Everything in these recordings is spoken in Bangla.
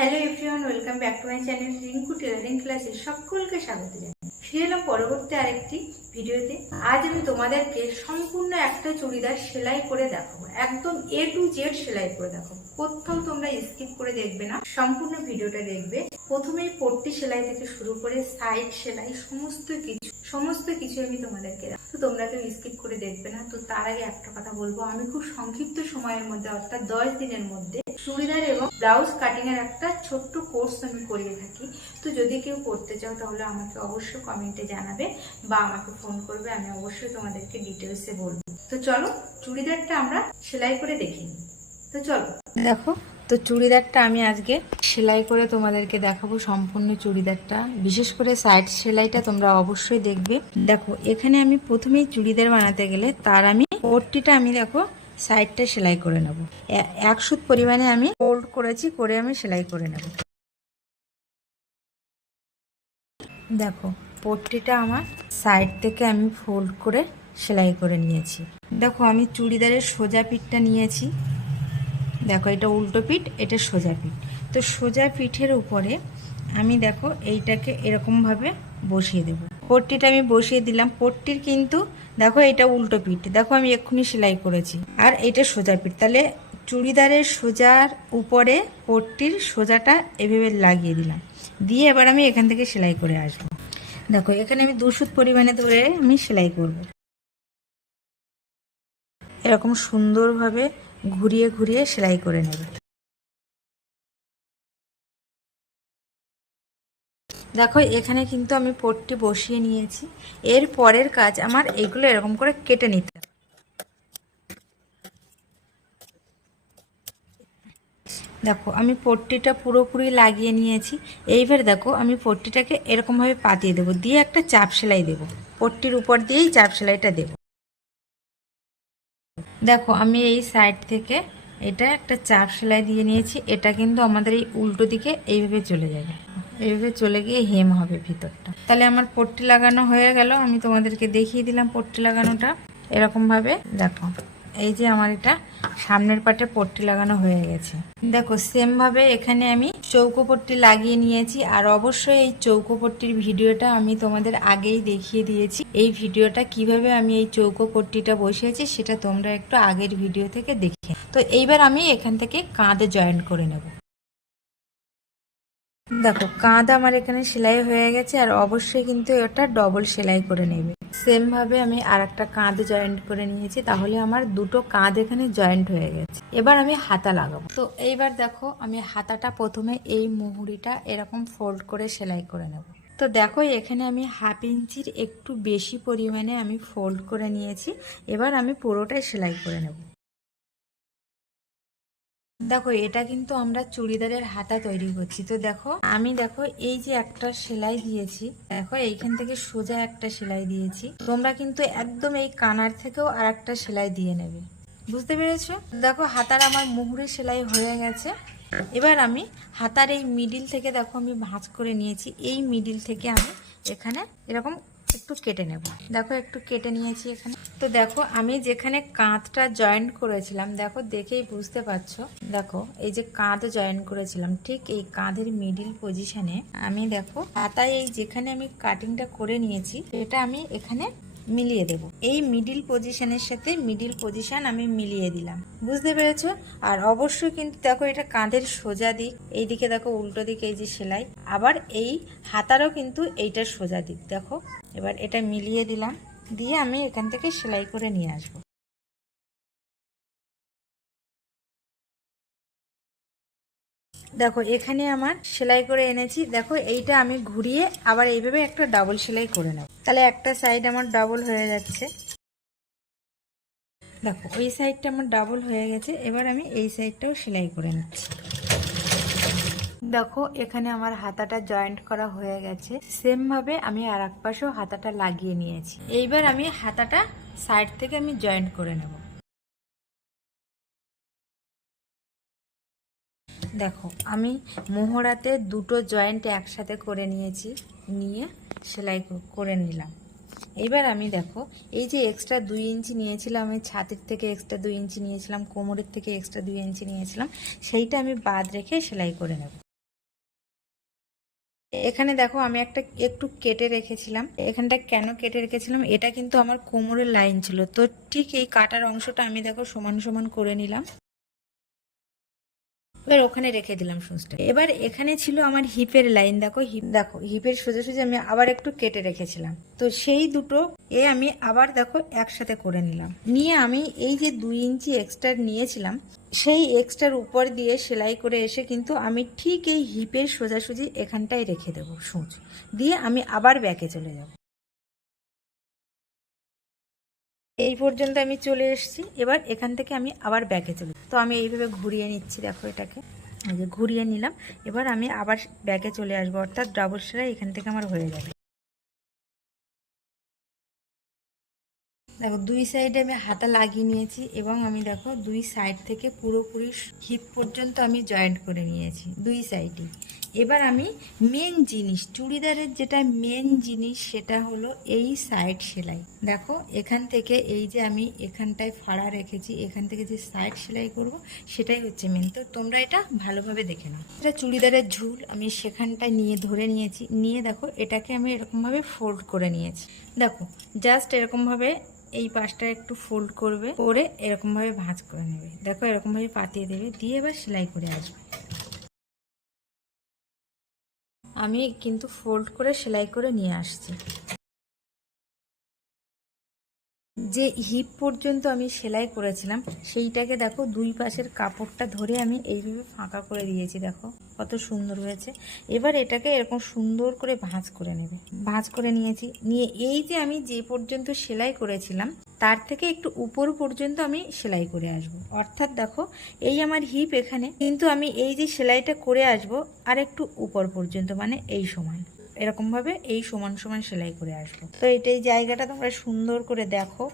Hello everyone welcome back to my channel Rinku tailoring ক্লাসে সকলকে স্বাগত জানাই। ফিরে এলাম পরবর্তী আরেকটি ভিডিওতে। আজ আমি তোমাদেরকে সম্পূর্ণ একটা চুড়িদার সেলাই করে দেখাবো। একদম এ টু জেড সেলাই করে দেখাবো। প্রথম তোমরা স্কিপ করে দেখবে না, সম্পূর্ণ ভিডিওটা দেখবে। প্রথমেই পট্টি সেলাই থেকে শুরু করে সাইড সেলাই, সমস্ত কিছু সমস্ত কিছু আমি তোমাদেরকে। তো তোমরা কেউ স্কিপ করে দেখবে না। তো তার আগে একটা কথা বলব, আমি খুব সংক্ষিপ্ত সময়ের মধ্যে, অর্থাৎ দশ দিনের মধ্যে চুড়িদার এবং ব্লাউজ কাটিং এর একটা ছোট্ট কোর্স আমি করিয়ে থাকি। তো যদি কেউ করতে চাও তাহলে আমাকে অবশ্যই কমেন্টে জানাবে বা আমাকে ফোন করবে, আমি অবশ্যই তোমাদেরকে ডিটেলসে বলব। তো চলো, চুড়িদারটা আমরা সেলাই করে দেখি। তো চলো। দেখো, তো চুড়িদারটা আমি আজকে সেলাই করে তোমাদেরকে দেখাবো সম্পূর্ণ চুড়িদারটা। বিশেষ করে সাইড সেলাইটা তোমরা অবশ্যই দেখবে। দেখো, এখানে আমি প্রথমেই চুড়িদার বানাতে গেলে তার আমি পট্টিটা আমি দেখো সাইডটা সেলাই করে নেব। এক সুত পরিমাণে আমি ফোল্ড করেছি, করে আমি সেলাই করে নেব। দেখো, পট্টিটা আমার সাইড থেকে আমি ফোল্ড করে সেলাই করে নিয়েছি। দেখো, আমি চুড়িদারের সোজা পিঠটা নিয়েছি। দেখো, এটা উল্টো পিঠ, এটা সোজা পিঠ। তো সোজা পিঠের উপরে আমি দেখো, এইটাকে এরকমভাবে বসিয়ে দেবো। পট্টিটা আমি বসিয়ে দিলাম। পট্টির কিন্তু দেখো এটা উল্টো পিঠ। দেখো আমি এক্ষুনি সেলাই করেছি। আর এটা সোজা পিঠ। তাহলে চুড়িদারের সোজার উপরে পট্টির সোজাটা এভাবে লাগিয়ে দিলাম। দিয়ে এবার আমি এখান থেকে সেলাই করে আসব। দেখো, এখানে আমি দুশুত পরিমাণে ধরে আমি সেলাই করব। এরকম সুন্দরভাবে ঘুরিয়ে ঘুরিয়ে সেলাই করে নেবে। দেখো, এখানে কিন্তু আমি পট্টি বসিয়ে নিয়েছি। এর পরের কাজ আমার এগুলো এরকম করে কেটে নিতে দেখো, আমি পট্টিটা পুরোপুরি লাগিয়ে নিয়েছি। এইবার দেখো, আমি পট্টিটাকে এরকমভাবে পাতিয়ে দেবো। দিয়ে একটা চাপ সেলাই দেবো। পট্টির উপর দিয়েই চাপ সেলাইটা দেবো। দেখো, আমি এই সাইড থেকে এটা একটা চাপ সেলাই দিয়ে নিয়েছি। এটা কিন্তু আমাদের এই উল্টো দিকে এইভাবে চলে যাবে। এইভাবে চলে গিয়ে হেম হবে ভিতরটা। তাহলে আমার পট্টি লাগানো হয়ে গেল। আমি তোমাদেরকে দেখিয়ে দিলাম পট্টি লাগানোটা। এরকম ভাবে দেখো, এই যে আমার এটা সামনের পাটে পট্টি লাগানো হয়ে গেছে। দেখো সেম ভাবে এখানে আমি চৌকো পট্টি লাগিয়ে নিয়েছি। আর অবশ্যই এই চৌকো পট্টির ভিডিওটা আমি তোমাদের আগেই দেখিয়ে দিয়েছি। এই ভিডিওটা কীভাবে আমি এই চৌকো পট্টিটা বসিয়েছি, সেটা তোমরা একটু আগের ভিডিও থেকে দেখে তো এইবার আমি এখান থেকে কাঁধে জয়েন করে নেব। দেখো, কাঁধ আমার এখানে সেলাই হয়ে গেছে আর অবশ্যই কিন্তু এটা ডবল সেলাই করে নেবে। সেম ভাবে আমি আর একটা কাঁধ জয়েন্ট করে নিয়েছি, তাহলে আমার দুটো কাঁধ এখানে জয়েন্ট হয়ে গেছে। এবার আমি হাতা লাগাবো। তো এইবার দেখো, আমি হাতাটা প্রথমে এই মুহুরিটা এরকম ফোল্ড করে সেলাই করে নেব। তো দেখো, এখানে আমি হাফ ইঞ্চির একটু বেশি পরিমাণে আমি ফোল্ড করে নিয়েছি। এবার আমি পুরোটাই সেলাই করে নেব। দেখো, এটা কিন্তু আমরা চুড়িদারের হাতা তৈরি করছি। তো দেখো, আমি দেখো, এই যে একটা সেলাই দিয়েছি, দেখো, এইখান থেকে সোজা একটা সেলাই দিয়েছি। তোমরা কিন্তু একদম এই কানার থেকেও আর একটা সেলাই দিয়ে নেবে। বুঝতে পেরেছ? দেখো, হাতার আমার মুহুরি সেলাই হয়ে গেছে। এবার আমি হাতার এই মিডিল থেকে, দেখো, আমি ভাঁজ করে নিয়েছি। এই মিডিল থেকে আমি এখানে এরকম একটু কেটে নেব। দেখো, একটু কেটে নিয়েছি এখানে। তো দেখো, আমি যেখানে কাঁধটা জয়েন্ট করেছিলাম, দেখো, দেখেই বুঝতে পারছ। দেখো, এই যে কাঁধ জয়েন্ট করেছিলাম, ঠিক এই কাঁধের মিডিল পজিশনে আমি দেখো, পাতায় এই যেখানে আমি কাটিংটা করে নিয়েছি এটা আমি এখানে মিলিয়ে দেব। এই মিডিল পজিশনের সাথে মিডিল পজিশন আমি মিলিয়ে দিলাম। বুঝতে পেরেছ? আর অবশ্যই কিন্তু দেখো এটা কাঁধের সোজা দিক এই দিকে দেখো উল্টো দিকে এই যে সেলাই, আবার এই হাতারও কিন্তু এইটা সোজা দিক। দেখো, এবার এটা মিলিয়ে দিলাম, দিয়ে আমি এখান থেকে সেলাই করে নিয়ে আসব। দেখো, এখানে আমার সেলাই করে এনেছি। দেখো, এইটা আমি ঘুরিয়ে আবার এইভাবে একটা ডাবল সেলাই করে নেব। তাহলে একটা সাইড আমার ডাবল হয়ে যাচ্ছে। দেখো ওই সাইডটা আমার ডাবল হয়ে গেছে। এবার আমি এই সাইডটাও সেলাই করে নিচ্ছি। দেখো, এখানে আমার হাতাটা জয়েন্ট করা হয়ে গেছে। সেম ভাবে আমি আর এক পাশেও হাতাটা লাগিয়ে নিয়েছি। এইবার আমি হাতাটা সাইড থেকে আমি জয়েন্ট করে নেব। দেখো, আমি মোহরাতে দুটো জয়েন্ট একসাথে করে নিয়েছি, নিয়ে সেলাই করে নিলাম। এবার আমি দেখো, এই যে এক্সট্রা দুই ইঞ্চি নিয়েছিলাম, আমি ছাতির থেকে এক্সট্রা দুই ইঞ্চি নিয়েছিলাম, কোমরের থেকে এক্সট্রা দুই ইঞ্চি নিয়েছিলাম, সেইটা আমি বাদ রেখে সেলাই করে নেব। এখানে দেখো, আমি একটা একটু কেটে রেখেছিলাম। এখানটা কেন কেটে রেখেছিলাম? এটা কিন্তু আমার কোমরের লাইন ছিল। তো ঠিক এই কাটার অংশটা আমি দেখো সমান সমান করে নিলাম। এবার ওখানে রেখে দিলাম সুচটা। এবার এখানে ছিল আমার হিপের লাইন, দেখো, হিপ, দেখো, হিপের সোজাসুজি আমি আবার একটু কেটে রেখেছিলাম। তো সেই দুটো এ আমি আবার, দেখো, একসাথে করে নিলাম। নিয়ে আমি এই যে দুই ইঞ্চি এক্সট্রা নিয়েছিলাম, সেই এক্সট্রার উপর দিয়ে সেলাই করে এসে কিন্তু আমি ঠিক এই হিপের সোজাসুজি এখানটায় রেখে দেবো সূচ। দিয়ে আমি আবার ব্যাকে চলে যাব। এই পর্যন্ত আমি চলে এসেছি। এবার এখান থেকে আমি আবার ব্যাগে চলে তো আমি এইভাবে ঘুরিয়ে নিচ্ছি, দেখো এটাকে। ঘুরিয়ে নিলাম। এবার আমি আবার ব্যাগে চলে আসব, অর্থাৎ ডাবল সেলাই এখান থেকে আমার হয়ে যাবে। দেখো, দুই সাইডে আমি হাতা লাগিয়ে নিয়েছি এবং আমি দেখো, দুই সাইড থেকে পুরোপুরি হিপ পর্যন্ত আমি জয়েন্ট করে নিয়েছি, দুই সাইডে এবার আমি মেন জিনিস, চুড়িদারের যেটা মেন জিনিস সেটা হলো এই সাইড সেলাই। দেখো, এখান থেকে এই যে আমি এখানটায় ফাড়া রেখেছি, এখান থেকে যে সাইড সেলাই করব, সেটাই হচ্ছে মেন তো তোমরা এটা ভালোভাবে দেখে নাও। এটা চুড়িদারের ঝুল, আমি সেখানটায় নিয়ে ধরে নিয়েছি, নিয়ে দেখো, এটাকে আমি এরকমভাবে ফোল্ড করে নিয়েছি। দেখো জাস্ট এরকমভাবে এই পাশটা একটু ফোল্ড করবে, করে এরকমভাবে ভাঁজ করে নেবে। দেখো এরকমভাবে পাতিয়ে দেবে, দিয়ে এবার সেলাই করে আসবে। আমি কিন্তু ফোল্ড করে সেলাই করে নিয়ে আসছি। যে হিপ পর্যন্ত আমি সেলাই করেছিলাম, সেইটাকে দেখো দুই পাশের কাপড়টা ধরে আমি এইভাবে ফাঁকা করে দিয়েছি, দেখো কত সুন্দর হয়েছে। এবার এটাকে এরকম সুন্দর করে ভাঁজ করে নেবে। ভাঁজ করে নিয়েছি। নিয়ে এই যে আমি যে পর্যন্ত সেলাই করেছিলাম, তার থেকে একটু উপর পর্যন্ত আমি সেলাই করে আসব। অর্থাৎ দেখো, এই আমার হিপ এখানে, কিন্তু আমি এই যে সেলাইটা করে আসব, আর একটু উপর পর্যন্ত মানে এই সমান। এরকমভাবে এই সমান সমান সেলাই করে আসব। তো এটাই জায়গাটা তোমরা সুন্দর করে দেখো।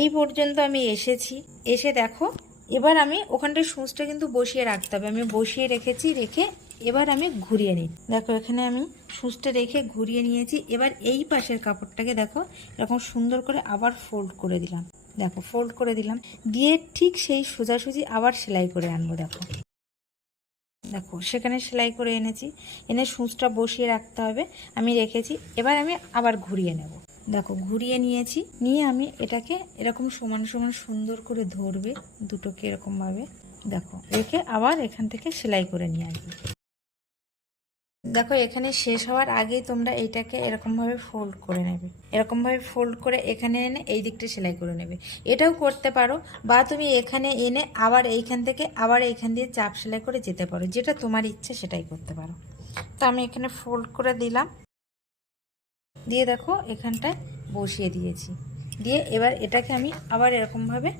এই পর্যন্ত আমি এসেছি। এসে দেখো, এবার আমি ওখানটায় সূচটা কিন্তু বসিয়ে রাখতে হবে। আমি বসিয়ে রেখেছি, রেখে এবার আমি ঘুরিয়ে নিই। দেখো, এখানে আমি সূচটা রেখে ঘুরিয়ে নিয়েছি। এবার এই পাশের কাপড়টাকে দেখো, এরকম সুন্দর করে আবার ফোল্ড করে দিলাম। দেখো ফোল্ড করে দিলাম। দিয়ে ঠিক সেই সোজাসুজি আবার সেলাই করে আনব, দেখো। দেখো, সেখানে সেলাই করে এনেছি। এনে সূচটা বসিয়ে রাখতে হবে। আমি রেখেছি। এবার আমি আবার ঘুরিয়ে নেব। দেখো, ঘুরিয়ে নিয়েছি। নিয়ে আমি এটাকে এরকম সমান সমান সুন্দর করে ধরবে দুটোকে এরকমভাবে। দেখো, রেখে আবার এখান থেকে সেলাই করে নিয়ে আসবে। দেখো, এখানে শেষ হওয়ার আগেই তোমরা এইটাকে এরকমভাবে ফোল্ড করে নেবে। এরকমভাবে ফোল্ড করে এখানে এনে এই দিকটা সেলাই করে নেবে। এটাও করতে পারো, বা তুমি এখানে এনে আবার এইখান থেকে আবার এইখান দিয়ে চাপ সেলাই করে যেতে পারো। যেটা তোমার ইচ্ছে সেটাই করতে পারো। তো আমি এখানে ফোল্ড করে দিলাম। দিয়ে দেখো, এখানটায় বসিয়ে দিয়েছি। দিয়ে এবার এটাকে আমি আবার এরকমভাবে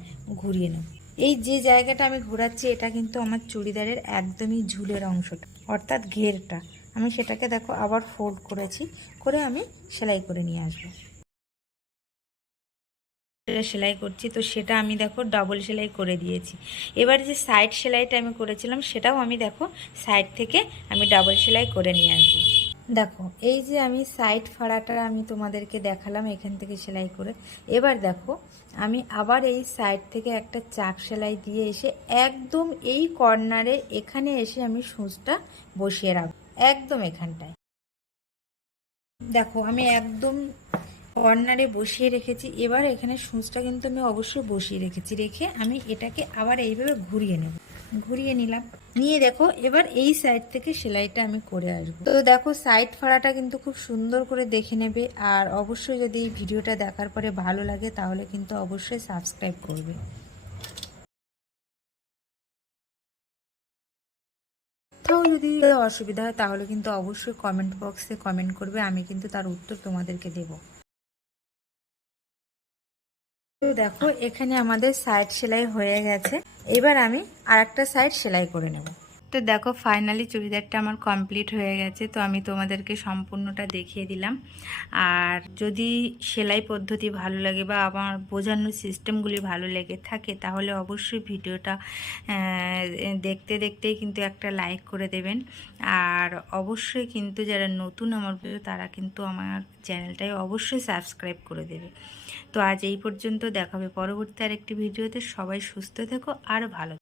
ঘুরিয়ে নেব। এই যে জায়গাটা আমি ঘোরাচ্ছি, এটা কিন্তু আমার চুড়িদারের একদমই ঝুলের অংশটা, অর্থাৎ ঘেরটা। আমি সেটাকে দেখো আবার ফোল্ড করেছি, করে আমি সেলাই করে নিয়ে আসব। সেলাই করছি, তো সেটা আমি দেখো ডাবল সেলাই করে দিয়েছি। এবার যে সাইড সেলাইটা আমি করেছিলাম, সেটাও আমি দেখো সাইড থেকে আমি ডাবল সেলাই করে নিয়ে আসব। দেখো, এই যে আমি সাইড ফাড়াটা আমি তোমাদেরকে দেখালাম এখান থেকে সেলাই করে। এবার দেখো, আমি আবার এই সাইড থেকে একটা চাক সেলাই দিয়ে এসে একদম এই কর্নারে এখানে এসে আমি সূচটা বসিয়ে রাখব। একদম এখানটায়। দেখো, আমি একদম কর্নারে বসিয়ে রেখেছি। এবার এখানে সূচটা কিন্তু আমি অবশ্যই বসিয়ে রেখেছি। রেখে আমি এটাকে আবার এইভাবে ঘুরিয়ে নেব। ঘুরিয়ে নিলাম। নিয়ে দেখো, এবার এই সাইড থেকে সেলাইটা আমি করে আসব। তো দেখো সাইড ফাড়াটা কিন্তু খুব সুন্দর করে দেখে নেবে। আর অবশ্যই যদি এই ভিডিওটা দেখার পরে ভালো লাগে, তাহলে কিন্তু অবশ্যই সাবস্ক্রাইব করবে। তাও যদি অসুবিধা হয়, তাহলে কিন্তু অবশ্যই কমেন্ট বক্সে কমেন্ট করবে, আমি কিন্তু তার উত্তর তোমাদেরকে দেব। তো দেখো, এখানে আমাদের সাইড সেলাই হয়ে গেছে। এবার আমি আর একটা সাইড সেলাই করে নেব। তো দেখো ফাইনালি চুড়িদারটা আমার কমপ্লিট হয়ে গেছে, তো আমি তোমাদেরকে সম্পূর্ণটা দেখিয়ে দিলাম। আর যদি সেলাই পদ্ধতি ভালো লাগে বা আমার বোঝানোর সিস্টেমগুলি ভালো লেগে থাকে, তাহলে অবশ্যই ভিডিওটা দেখতে দেখতেই কিন্তু একটা লাইক করে দেবেন। আর অবশ্যই কিন্তু যারা নতুন আমার তারা কিন্তু আমার চ্যানেলটাই অবশ্যই সাবস্ক্রাইব করে দেবে। তো আজ এই পর্যন্ত দেখাবে পরবর্তী আরেকটি ভিডিওতে। সবাই সুস্থ থেকো আর ভালো